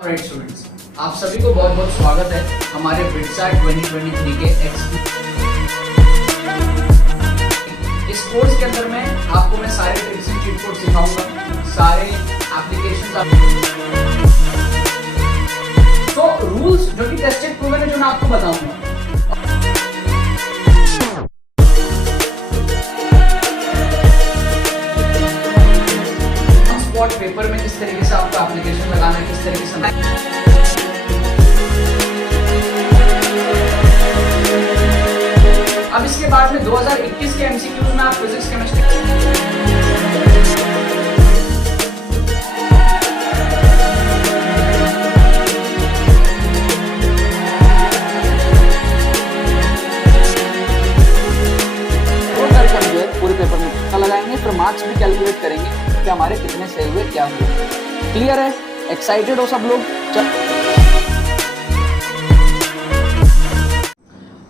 Right students, आप सभी को बहुत बहुत स्वागत है हमारे बिटसैट 2023 के इस कोर्स के अंदर में आपको मैं सारे ट्रिक्स एंड चीट कोड सिखाऊंगा, सारे एप्लीकेशंस तो रूल्स जो कि टेस्टेड प्रूवन है जो मैं आपको बताऊंगा। स्पॉट पेपर में किस तरीके से आपको एप्लीकेशन लगाना है, किस तरीके से अब इसके बाद में 2021 के एमसीक्यूज में आप फिजिक्स केमिस्ट्री पूरे पेपर में पता लगाएंगे, फिर मार्क्स भी कैलकुलेट करेंगे कि हमारे कितने सही हुए, क्या हुए। क्लियर है? एक्साइटेड हो सब लोग?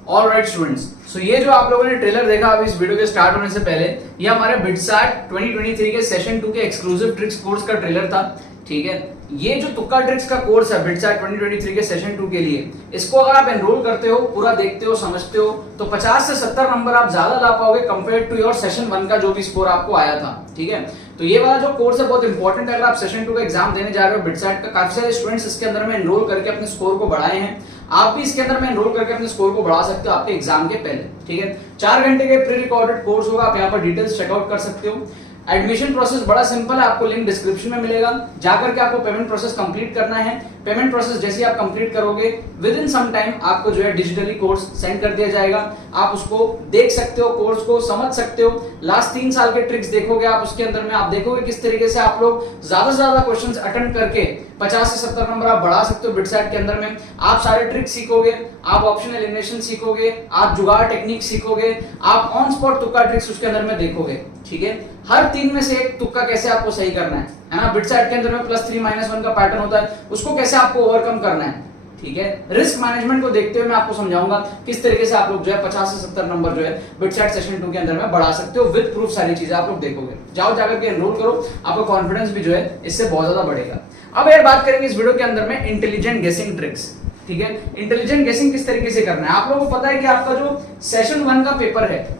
ऑलराइट स्टूडेंट्स, सो ये जो आप लोगों ने ट्रेलर देखा अभी इस वीडियो के स्टार्ट होने से पहले, ये हमारे बिटसैट 2023 के सेशन 2 के एक्सक्लूसिव ट्रिक्स कोर्स का ट्रेलर था। ठीक है, ये जो तुक्का ट्रिक्स का कोर्स है बिटसैट 2023 के सेशन 2 के लिए, इसको अगर आप एनरोल करते हो, पूरा देखते हो, समझते हो, तो 50 से 70 नंबर आप ज्यादा ला पाओगे कंपेयर टू योर सेशन 1 का जो भी स्कोर आपको आया था। ठीक है, तो ये वाला जो कोर्स है बहुत इंपॉर्टेंट है। अगर आप सेशन 2 का एग्जाम देने जा रहे हो बिटसैट का, काफी सारे स्टूडेंट्स इसके अंदर में एनरोल करके अपने स्कोर को बढ़ाए हैं। आप भी इसके अंदर में एनरोल करके अपने स्कोर को बढ़ा सकते हो आपके एग्जाम के पहले। ठीक है, 4 घंटे के प्री रिकॉर्डेड कोर्स होगा, आप यहाँ पर डिटेल्स चेकआउट कर सकते हो। एडमिशन प्रोसेस बड़ा सिंपल है, आपको लिंक डिस्क्रिप्शन में मिलेगा, जाकर के आपको पेमेंट प्रोसेस कंप्लीट करना है। पेमेंट प्रोसेस जैसे आप कंप्लीट करोगे विद इन सम टाइम आपको जो है डिजिटली कोर्स सेंड कर दिया जाएगा। आप उसको देख सकते हो, कोर्स को समझ सकते हो, लास्ट 3 साल के ट्रिक्स देखोगे आप, उसके अंदर में आप देखोगे किस तरीके से आप लोग ज्यादा से ज्यादा क्वेश्चंस अटेम्प्ट करके 50 से 70 नंबर आप बढ़ा सकते हो बिटसैट के अंदर में। आप सारे ट्रिक्स सीखोगे, आप ऑप्शन एलिमिनेशन सीखोगे, आप जुगाड़ टेक्निक सीखोगे, आप ऑन स्पॉट तुक्का ट्रिक्स उसके अंदर में देखोगे। ठीक है, हर 3 में से एक तुक्का कैसे आपको सही करना है ना। बिटसैट के अंदर में +3 -1 का पैटर्न होता है, उसको कैसे आपको ओवरकम करना है। ठीक है, रिस्क मैनेजमेंट को देखते हुए मैं आपको समझाऊंगा किस तरीके से आप लोग जो है 50 से 70 नंबर जो है बिटसैट सेशन 2 के अंदर में बढ़ा सकते हो विद प्रूफ। सारी चीजें आप लोग देखोगे, जाओ जाकर के एनरोल करो, आपका कॉन्फिडेंस भी जो है इससे बहुत ज्यादा बढ़ेगा। अब यार बात करेंगे इस वीडियो के अंदर में इंटेलिजेंट गेसिंग ट्रिक्स। ठीक है, इंटेलिजेंट गेसिंग किस तरीके से करना है। आप लोगों को पता है कि आपका जो सेशन 1 का पेपर है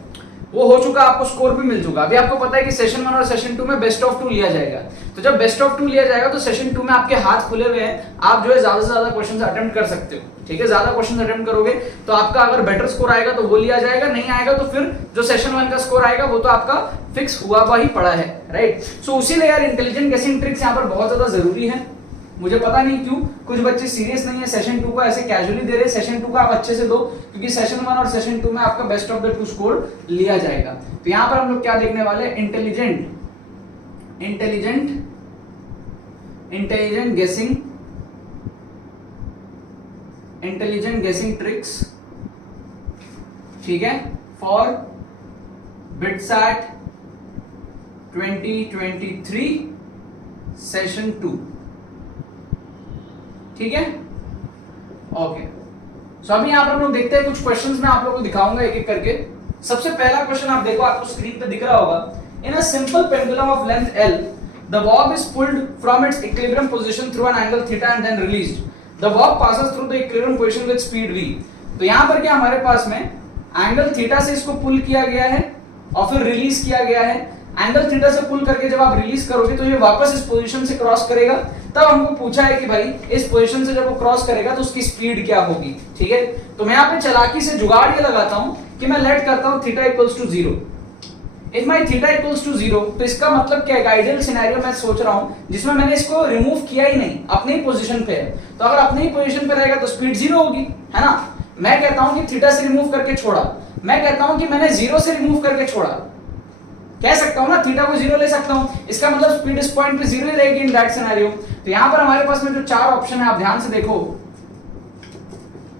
वो हो चुका, आपको स्कोर भी मिल चुका। अभी आपको पता है कि सेशन 1 और सेशन 2 में बेस्ट ऑफ 2 लिया जाएगा। तो जब बेस्ट ऑफ 2 लिया जाएगा तो सेशन 2 में आपके हाथ खुले हुए हैं, आप जो है ज्यादा से ज्यादा क्वेश्चंस अटेम्प्ट कर सकते हो। ठीक है, ज्यादा क्वेश्चंस अटेम्प्ट करोगे तो आपका अगर बेटर स्कोर आएगा तो वो लिया जाएगा, नहीं आएगा तो फिर जो सेशन 1 का स्कोर आएगा वो तो आपका फिक्स हुआ ही पड़ा है। राइट, सो उसीलिए यार इंटेलिजेंट गेसिंग ट्रिक्स यहाँ पर बहुत ज्यादा जरूरी है। मुझे पता नहीं क्यों कुछ बच्चे सीरियस नहीं है, सेशन 2 को ऐसे कैजुअली दे रहे। सेशन 2 का आप अच्छे से दो, क्योंकि सेशन 1 और सेशन 2 में आपका बेस्ट ऑफ द 2 स्कोर लिया जाएगा। तो यहां पर हम लोग क्या देखने वाले हैं, इंटेलिजेंट गेसिंग ट्रिक्स। ठीक है, फॉर बिटसैट 2023 सेशन 2। ठीक है, ओके। सो अभी यहां पर हम लोग देखते हैं कुछ क्वेश्चंस मैं आप लोगों को दिखाऊंगा एक एक करके। सबसे पहला क्वेश्चन आप देखो, आपको स्क्रीन पे दिख रहा होगा। In a simple pendulum of length L, the bob is pulled from its equilibrium position through an angle theta and then released. The bob passes through the equilibrium position with speed v. तो यहां पर क्या हमारे पास में angle theta से इसको पुल किया गया है और फिर रिलीज किया गया है। एंगल थीटा से पुल करके जब आप रिलीज करोगे तो ये वापस इस पोजीशन से क्रॉस करेगा। तब हमको पूछा है कि भाई इस पोजीशन से जब वो क्रॉस करेगा तो उसकी स्पीड क्या होगी। ठीक है, तो मैं यहाँ पे चालाकी से जुगाड़ ये लगाता हूं कि मैं लेट करता हूं theta equals to 0। If my theta equals to 0, तो इसका मतलब क्या है, आइडियल सिनेरियो मैं सोच रहा हूं जिसमें मैंने इसको रिमूव किया ही नहीं, अपने ही पोजीशन पे है। तो अगर अपने ही पोजीशन पे रहेगा तो स्पीड 0 होगी, है ना। मैं कहता हूं कि थीटा से रिमूव करके छोड़ा, मैं कहता हूं कि मैंने 0 से रिमूव करके छोड़ा, कह सकता हूं ना, थीटा को 0 ले सकता हूं, इसका मतलब स्पीड इस पॉइंट पे 0 ही रहेगी इन दैट सिनेरियो। तो यहां पर हमारे पास में जो 4 ऑप्शन है आप ध्यान से देखो।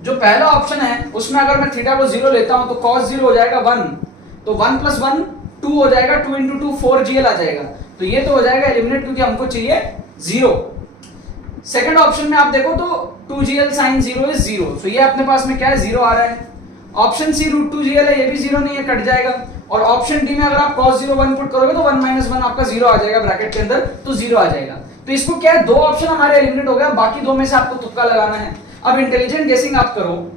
जो पहला ऑप्शन है उसमें अगर मैं थीटा को 0 लेता हूं तो cos 0 हो जाएगा 1, तो 1 + 1 2 हो जाएगा, 2 × 2 4 GL आ जाएगा। तो ये तो हो जाएगा एलिमिनेट, क्योंकि हमको चाहिए 0। सेकंड ऑप्शन में आप देखो तो 2 GL sin 0 is 0, तो ये अपने पास में क्या है, 0 आ रहा है। ऑप्शन सी √2 GL है, ये भी 0 नहीं है, कट जाएगा। और ऑप्शन डी में अगर आप cos 0 1 पुट करोगे तो 1 - 1 आपका 0 आ जाएगा ब्रैकेट के अंदर, तो 0 आ जाएगा। तो इसको क्या है, दो ऑप्शन हमारे एलिमिनेट हो गया, बाकी दो में से आपको तुक्का लगाना है। अब इंटेलिजेंट गेसिंग आप करो।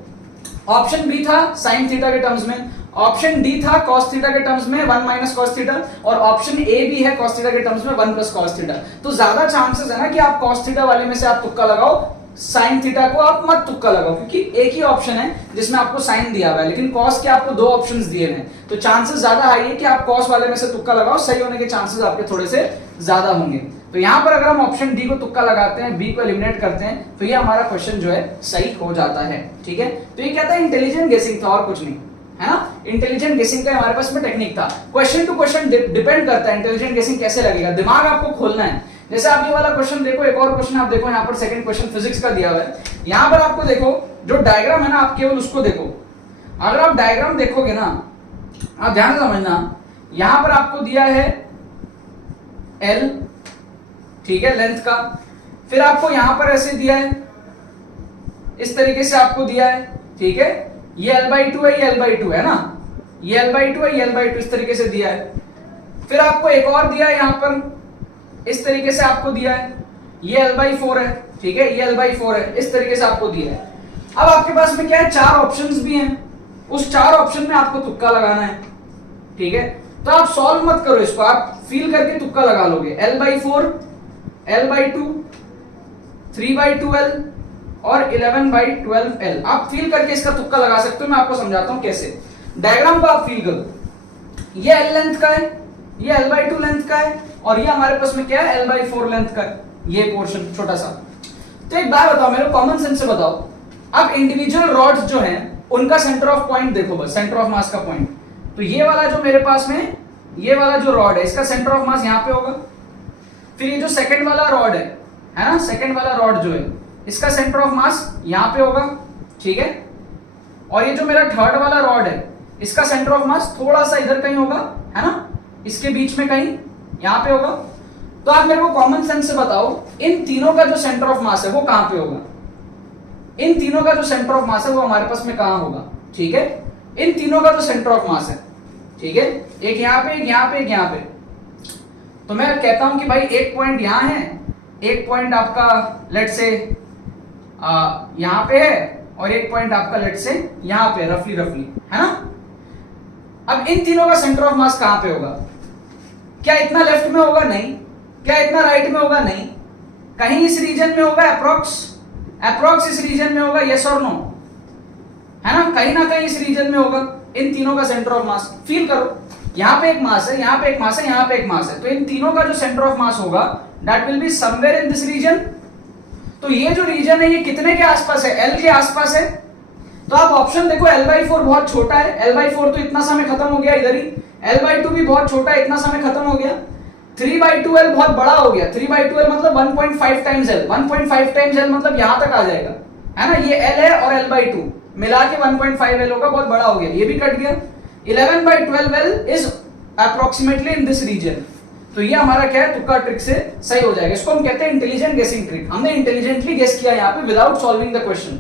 ऑप्शन बी था साइन थीटा के टर्म्स में, ऑप्शन डी था कॉस थीटा के टर्म्स में 1 माइनस कॉस थीटा, और ऑप्शन ए भी है कॉस थीटा के टर्म्स में 1 प्लस कॉस थीटा। तो ज्यादा चांसेस है ना कि आप कॉस थीटा वाले में से आप तुक्का लगाओ, साइन थीटा को आप मत तुक्का लगाओ, क्योंकि एक ही ऑप्शन है जिसमें आपको साइन दिया हुआ है, लेकिन कॉस के आपको दो ऑप्शंस दिए हैं, तो चांसेस ज्यादा हाई है कि आप कॉस वाले में से तुक्का लगाओ, सही होने के चांसेस आपके थोड़े से ज्यादा होंगे। तो यहां पर अगर हम ऑप्शन डी को तुक्का लगाते हैं, बी को एलिमिनेट करते हैं, तो ये हमारा क्वेश्चन जो है सही हो जाता है। ठीक है, तो ये क्या था, इंटेलिजेंट गेसिंग था और कुछ नहीं, है ना। इंटेलिजेंट गेसिंग का हमारे पास में टेक्निक था। क्वेश्चन टू क्वेश्चन डिपेंड करता है इंटेलिजेंट गेसिंग कैसे लगेगा, दिमाग आपको खोलना है। जैसे आप ये वाला क्वेश्चन देखो, एक और क्वेश्चन आप देखो, यहाँ पर सेकंड क्वेश्चन फिजिक्स का दिया हुआ है। यहाँ पर आपको देखो जो डायग्राम है ना, आप केवल उसको देखो। अगर आप डायग्राम देखोगे ना, आप ध्यान समझना, यहां पर आपको दिया है L, ठीक है, लेंथ का, फिर आपको यहां पर ऐसे दिया है, इस तरीके से आपको दिया है, ठीक है, ये L/2 है, ये L/2 है ना, ये L/2 है, ये L/2 इस तरीके से दिया है। फिर आपको एक और दिया है, यहां पर इस तरीके से आपको दिया है, ये L/4 है, ठीक है, ये L/4 है, इस तरीके से आपको दिया है। अब आपके पास में क्या है, चार ऑप्शंस भी हैं, उस चार ऑप्शन में आपको तुक्का लगाना है। ठीक है, तो आप सॉल्व मत करो इसको, आप फील करके तुक्का लगा लोगे। L/4, L/2, 3/2L और 11/12L, आप फील करके इसका तुक्का लगा सकते हो। मैं आपको समझाता हूं कैसे। डायग्राम को आप फील करो, ये L लेंथ का है, ये L/2 लेंथ का है, और ये हमारे पास में क्या है, L/4 लेंथ का है, ये पोर्शन छोटा सा। तो एक बात बताओ, मेरे कॉमन सेंस से बताओ, अब इंडिविजुअल रॉड्स जो हैं उनका सेंटर ऑफ पॉइंट देखो, बस सेंटर ऑफ मास का पॉइंट। तो ये वाला जो मेरे पास में, ये वाला जो रॉड है, इसका सेंटर ऑफ मास यहाँ पे होगा। फिर ये जो सेकंड वाला रॉड है ना, सेकंड वाला रॉड जो है, इसका सेंटर ऑफ मास यहाँ पे होगा, ठीक है। और ये जो मेरा थर्ड वाला रॉड है, इसका सेंटर ऑफ मास थोड़ा सा इधर कहीं होगा, है ना, इसके बीच में कहीं यहाँ पे होगा। तो आप मेरे को कॉमन सेंस से बताओ, इन तीनों का जो सेंटर ऑफ मास है वो कहां पे होगा, इन तीनों का जो सेंटर ऑफ मास है वो हमारे पास में कहां होगा, ठीक है। इन तीनों का जो सेंटर ऑफ मास है, ठीक है, एक यहाँ पे, एक यहाँ पे, एक यहाँ पे। तो मैं कहता हूं कि भाई एक पॉइंट यहां है, एक पॉइंट आपका लेट से यहां पे है, और एक पॉइंट आपका लेट से यहां पे, रफली है ना। अब इन तीनों का सेंटर ऑफ मास कहां पे होगा, क्या इतना लेफ्ट में होगा, नहीं। क्या इतना राइट में होगा, नहीं। कहीं इस रीजन में होगा, अप्रोक्स इस रीजन में होगा, यस और नो, है ना, कहीं ना कहीं इस रीजन में होगा। इन तीनों का सेंटर ऑफ मास फील करो, यहां पे एक मास है, यहां पे एक मास है, यहां पे एक मास है, तो इन तीनों का जो सेंटर ऑफ मास होगा that will be somewhere in this region. तो ये जो रीजन है ये कितने के आसपास है, L के आसपास है। तो आप ऑप्शन देखो, L/4 बहुत छोटा है, L/4 तो इतना समय खत्म हो गया इधर ही, L/2 भी बहुत छोटा है, इतना समय खत्म हो गया। 3/2L बहुत बड़ा हो गया, 3/2L मतलब 1.5 टाइम्स L, 1.5 टाइम्स L मतलब यहां तक आ जाएगा, है ना। ये L है और L/2 मिला के 1.5L होगा, बहुत बड़ा हो गया, ये भी कट गया। 11/12L is approximately in this region. तो ये हमारा क्या है, तुक्का ट्रिक से सही हो जाएगा। इसको हम कहते हैं इंटेलिजेंट गेसिंग ट्रिक। हमने इंटेलिजेंटली गेस किया यहाँ पे विदाउट सॉल्विंग द क्वेश्चन,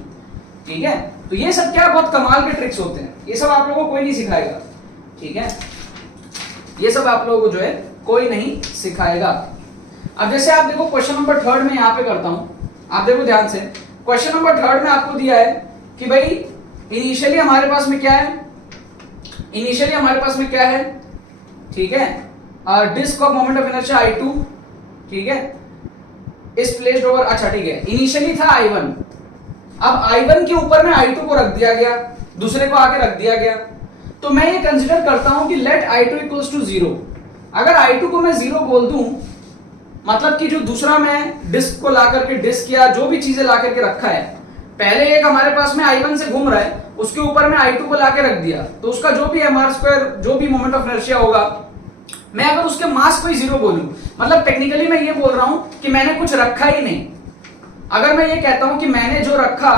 ठीक है। तो ये सब क्या बहुत कमाल के ट्रिक्स होते हैं, ये सब आप लोगों को कोई नहीं सिखाएगा, ठीक है, ये सब आप लोगों को जो है कोई नहीं सिखाएगा। अब जैसे आप देखो क्वेश्चन नंबर 3 में यहाँ पे करता हूं, आप देखो ध्यान से। क्वेश्चन नंबर 3 में आपको दिया है कि भाई इनिशियली हमारे पास में क्या है, इनिशियली हमारे पास में क्या है, ठीक है, disc of moment of inertia I2, ठीक है, इज प्लेस्ड ओवर, अच्छा ठीक है, इनिशियली था I1, अब I1 के ऊपर में I2 को रख दिया गया, दूसरे को आके रख दिया गया। तो मैं ये कंसीडर करता हूं कि लेट I2 इक्वल्स टू 0। अगर I2 को मैं 0 बोल दूं, मतलब कि जो दूसरा मैं डिस्क को ला करके, डिस्क या जो भी चीजें ला करके रखा है, पहले एक हमारे पास में I1 से घूम रहा है, उसके ऊपर में I2 को लाके रख दिया, तो उसका जो भी mr², जो भी मोमेंट ऑफ इनर्शिया होगा, मैं अगर उसके मास को ही 0 बोलूं, मतलब टेक्निकली मैं ये बोल रहा हूं कि मैंने कुछ रखा ही नहीं। अगर मैं ये कहता हूं कि मैंने जो रखा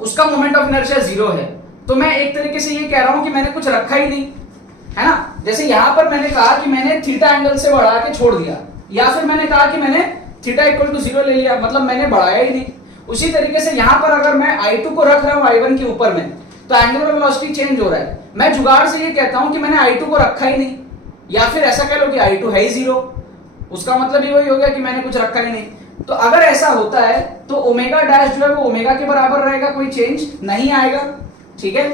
उसका मोमेंट ऑफ इनर्शिया 0 है, तो मैं एक तरीके से ये कह रहा हूं कि मैंने कुछ रखा ही नहीं, है ना। जैसे यहां पर मैंने कहा कि मैंने थीटा एंगल से बढ़ा के छोड़ दिया, या फिर मैंने कहा कि मैंने थीटा इक्वल टू 0 ले लिया, मतलब मैंने बढ़ाया ही नहीं। उसी तरीके से यहां पर अगर मैं I2 को रख रहा हूं I1 के ऊपर में, तो एंगुलर वेलोसिटी चेंज हो रहा है। मैं जुगाड़ से ये कहता हूं कि मैंने I2 को रखा ही नहीं, या फिर ऐसा कह लो कि I2 है ही 0। उसका मतलब ही वही हो गया कि मैंने कुछ रखा ही नहीं। तो अगर ऐसा होता है तो ओमेगा डैश जो है वो ओमेगा के बराबर रहेगा, कोई चेंज नहीं आएगा, ठीक है।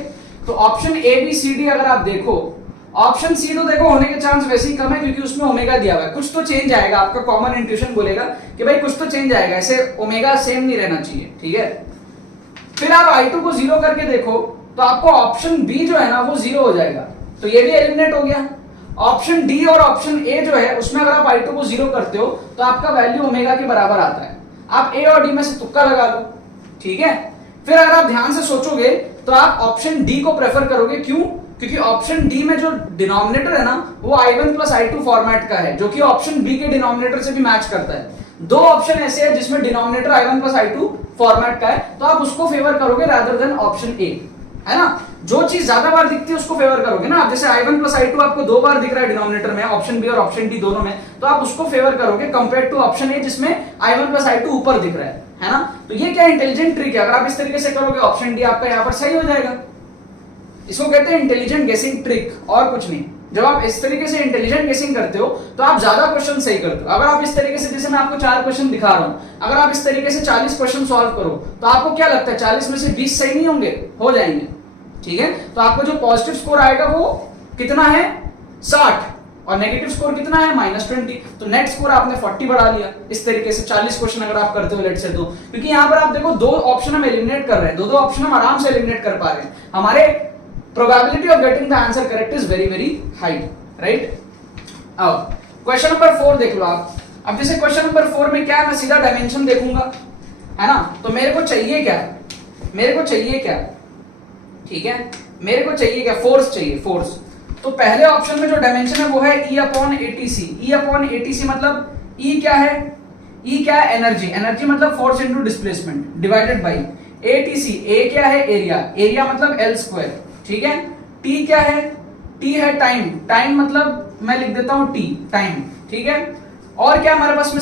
तो option A B C D अगर आप देखो, ऑप्शन सी तो देखो होने के चांस वैसे ही कम है क्योंकि उसमें ओमेगा दिया हुआ है, कुछ तो चेंज आएगा, आपका कॉमन इंट्यूशन बोलेगा कि भाई कुछ तो चेंज आएगा, ऐसे ओमेगा सेम नहीं रहना चाहिए, ठीक है। फिर आप I2 को 0 करके देखो तो आपको ऑप्शन बी जो है ना वो 0 हो जाएगा, तो ये भी एलिमिनेट हो गया। ऑप्शन डी और ऑप्शन ए जो है उसमें अगर आप I2 को 0 करते हो तो आपका वैल्यू ओमेगा के बराबर आता है। आप ए और डी में से तुक्का लगा लो, ठीक है। फिर अगर आप ध्यान से सोचोगे तो आप ऑप्शन डी को प्रेफर करोगे, क्यों? क्योंकि ऑप्शन डी में जो डिनोमिनेटर है ना वो I1 प्लस I2 फॉर्मेट का है, जो कि ऑप्शन बी के डिनोमिनेटर से भी मैच करता है। दो ऑप्शन ऐसे हैं जिसमें denominator I1 plus I2 format का है, तो आप उसको फेवर करोगे रादर देन ऑप्शन ए, है ना। जो चीज ज्यादा बार दिखती है उसको फेवर करोगे ना आप, जैसे I1 प्लस I2 आपको 2 बार दिख रहा है डिनोमिनेटर में, ऑप्शन बी और ऑप्शन डी दोनों में, तो आप उसको फेवर करोगे कंपेयर टू ऑप्शन ए जिसमें I1 प्लस I2 ऊपर दिख रहा है ना। तो ये क्या इंटेलिजेंट ट्रिक है, अगर आप इस तरीके से करोगे ऑप्शन डी आपका यहाँ पर सही हो जाएगा। इसको कहते हैं इंटेलिजेंट गेसिंग ट्रिक, और कुछ नहीं। जब आप इस तरीके से इंटेलिजेंट गेसिंग करते हो तो आप ज्यादा क्वेश्चन सही करते हो। अगर आप इस तरीके से, जैसे मैं आपको 4 क्वेश्चन दिखा रहा हूं, अगर आप इस तरीके से 40 क्वेश्चन सॉल्व करो तो आपको क्या लगता है 40 में से 20 सही नहीं होंगे? हो जाएंगे, ठीक है। तो आपका जो पॉजिटिव स्कोर आएगा वो कितना है 60, और नेगेटिव स्कोर कितना है -20, तो नेट स्कोर आपने 40 बढ़ा लिया। इस तरीके से 40 क्वेश्चन अगर आप करते हो लेट से, तो क्योंकि यहाँ पर आप देखो 2 ऑप्शन हम एलिमिनेट कर रहे हैं, 2 ऑप्शन हम आराम से एलिमिनेट कर पा रहे हैं, हमारे probability of getting the answer correct is very very high, right? अब क्वेश्चन नंबर 4 देख लो आप। अब जैसे क्वेश्चन नंबर 4 में क्या है, मैं सीधा डायमेंशन देखूंगा, है ना। तो मेरे को चाहिए क्या, ठीक है, मेरे को चाहिए क्या, फोर्स चाहिए, फोर्स। तो पहले ऑप्शन में जो डायमेंशन है वो है E/ATC। E/ATC मतलब E क्या है, E क्या है, एनर्जी मतलब force into displacement divided by ATC। A क्या है, एरिया मतलब L², ठीक है। T क्या है, T है टाइम मतलब मैं लिख देता हूं T, टाइम, ठीक है। और क्या हमारे पास में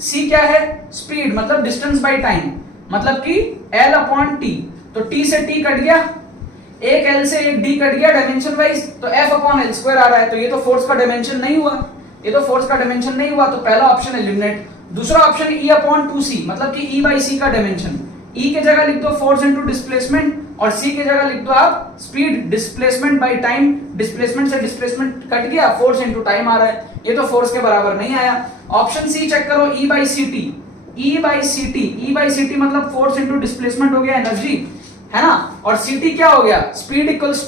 C क्या है, स्पीड मतलब डिस्टेंस बाय टाइम, मतलब कि L/T। तो T से T कट गया, एक L से एक D कट गया डायमेंशन वाइज, तो F/L² आ रहा है। तो ये तो फोर्स का डायमेंशन नहीं हुआ, तो पहला ऑप्शन एलिमिनेट। दूसरा ऑप्शन E/2C मतलब कि E/C का डायमेंशन। E के जगह लिख दो फोर्स इनटू डिस्प्लेसमेंट, और C के जगह लिख दो आप speed displacement by time. Displacement से डिस्प्लेसमेंट कट गया, फोर्स इनटू टाइम आ रहा है, ये तो फोर्स के बराबर नहीं आया। ऑप्शन C चेक करो, E/CT मतलब फोर्स इनटू डिस्प्लेसमेंट हो गया, एनर्जी, है ना। और CT क्या हो गया, speed equals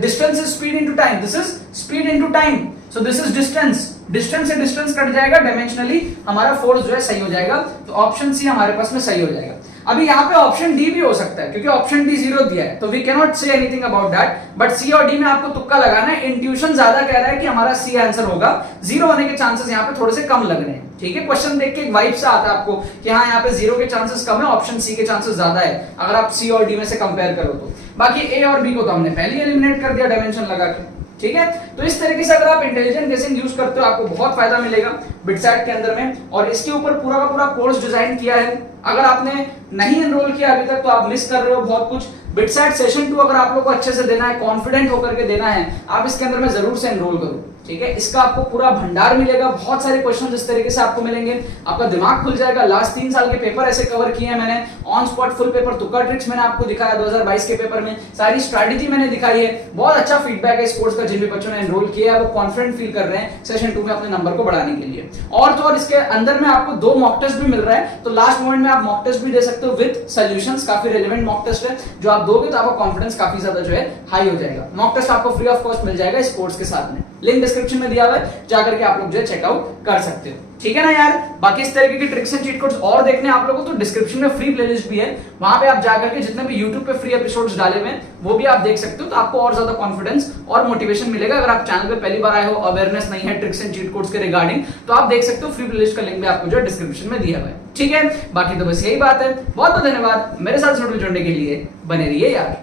distance is speed into time, this is speed into time, so this is distance से डिस्टेंस कट जाएगा, डायमेंशनली हमारा फोर्स जो है सही हो जाएगा। तो ऑप्शन सी हमारे पास में सही हो जाएगा। अभी यहाँ पे ऑप्शन डी भी हो सकता है क्योंकि ऑप्शन डी 0 दिया है, तो we can not say anything about that, but C और डी में आपको तुक्का लगाना है। इंट्यूशन ज्यादा कह रहा है कि हमारा सी आंसर होगा, 0 होने के चांसेस यहाँ पे थोड़े से कम लग रहे हैं, ठीक है। क्वेश्चन देख के एक वाइब सा आता है आपको कि हाँ यहाँ पे 0 के चांसेस कम है, ऑप्शन सी के चांसेस ज्यादा है अगर आप सी और डी में से कंपेयर करो तो। बाकी ए और बी को तो हमने पहले ही एलिमिनेट कर दिया डायमेंशन लगा के, ठीक है। तो इस तरीके से अगर आप इंटेलिजेंट गेसिंग यूज करते हो आपको बहुत फायदा मिलेगा बिटसैट के अंदर में, और इसके ऊपर पूरा का पूरा कोर्स डिजाइन किया है। अगर आपने नहीं एनरोल किया अभी तक तो आप मिस कर रहे हो बहुत कुछ। बिटसैट सेशन 2 अगर आप लोग को अच्छे से देना है, कॉन्फिडेंट होकर के देना है, आप इसके अंदर में जरूर से एनरोल करो, ठीक है। इसका आपको पूरा भंडार मिलेगा, बहुत सारे क्वेश्चन इस तरीके से आपको मिलेंगे, आपका दिमाग खुल जाएगा। लास्ट 3 साल के पेपर ऐसे कवर किए हैं मैंने, ऑन स्पॉट फुल पेपर, तुक्का ट्रिक्स मैंने आपको दिखाया 2022 के पेपर में, सारी स्ट्रैटेजी मैंने दिखाई है। बहुत अच्छा फीडबैक है इस कोर्स का, जिन भी बच्चों ने एनरोल किया है वो कॉन्फिडेंट फील कर रहे हैं सेशन 2 में अपने नंबर को बढ़ाने के लिए। और तो और इसके अंदर में आपको 2 मॉक टेस्ट भी मिल रहा है, तो लास्ट मोमेंट में आप मॉक टेस्ट भी दे सकते हो विद सॉल्यूशंस, काफी रेलेवेंट मॉक टेस्ट है, जो आप दोगे तो आपका कॉन्फिडेंस काफी ज्यादा जो है हाई हो जाएगा। मॉक टेस्ट आपको फ्री ऑफ कॉस्ट मिल जाएगा इस कोर्स के साथ में, लिंक डिस्क्रिप्शन में दिया हुआ है, जाकर के आप लोग जो है चेकआउट कर सकते हो, ठीक है ना यार। बाकी इस तरीके की ट्रिक्स एंड चीट कोड्स और देखने आप लोगों को तो डिस्क्रिप्शन में फ्री प्लेलिस्ट भी है, वहां पे आप जाकर के जितने भी YouTube पे फ्री एपिसोड्स डाले हुए हैं वो भी आप देख सकते हो, तो आपको और ज्यादा कॉन्फिडेंस और मोटिवेशन मिलेगा। अगर आप चैनल पे पहली बार आए हो, अवेयरनेस नहीं है ट्रिक्स एंड चीट कोड्स के रिगार्डिंग, तो आप देख सकते हो, फ्री प्लेलिस्ट का लिंक भी आपको जो है डिस्क्रिप्शन में दिया हुआ है, ठीक है। बाकी तो बस यही बात है, बहुत बहुत धन्यवाद मेरे साथ जुड़ने के लिए, बने रहिए यार।